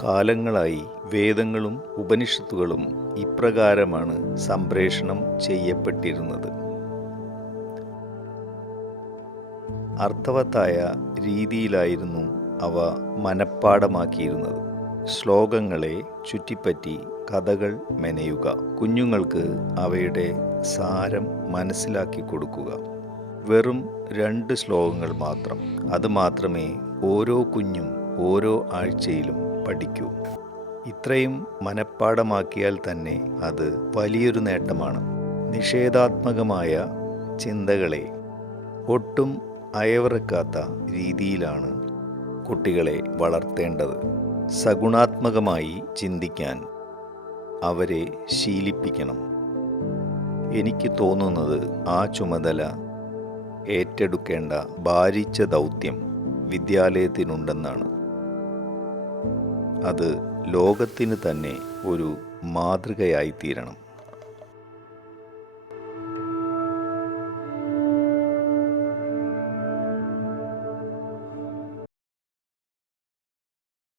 കാലങ്ങളായി വേദങ്ങളും ഉപനിഷത്തുകളും ഇപ്രകാരമാണ് സംപ്രേഷണം ചെയ്യപ്പെട്ടിരുന്നത്. അർത്ഥവത്തായ രീതിയിലായിരുന്നു അവ മനഃപ്പാഠമാക്കിയിരുന്നത്. ശ്ലോകങ്ങളെ ചുറ്റിപ്പറ്റി കഥകൾ മെനയുക, കുഞ്ഞുങ്ങൾക്ക് അവയുടെ സാരം മനസ്സിലാക്കി കൊടുക്കുക. വെറും 2 ശ്ലോകങ്ങൾ മാത്രം, അതുമാത്രമേ ഓരോ കുഞ്ഞും ഓരോ ആഴ്ചയിലും പഠിക്കൂ. ഇത്രയും മനഃപ്പാഠമാക്കിയാൽ തന്നെ അത് വലിയൊരു നേട്ടമാണ്. നിഷേധാത്മകമായ ചിന്തകളെ ഒട്ടും അയവിറക്കാത്ത രീതിയിലാണ് കുട്ടികളെ വളർത്തേണ്ടത്. സഗുണാത്മകമായി ചിന്തിക്കാൻ അവരെ ശീലിപ്പിക്കണം. എനിക്ക് തോന്നുന്നത് ആ ചുമതല ഏറ്റെടുക്കേണ്ട ഭാരിച്ച ദൗത്യം വിദ്യാലയത്തിനുണ്ടെന്നാണ്. അത് ലോകത്തിന് തന്നെ ഒരു മാതൃകയായിത്തീരണം.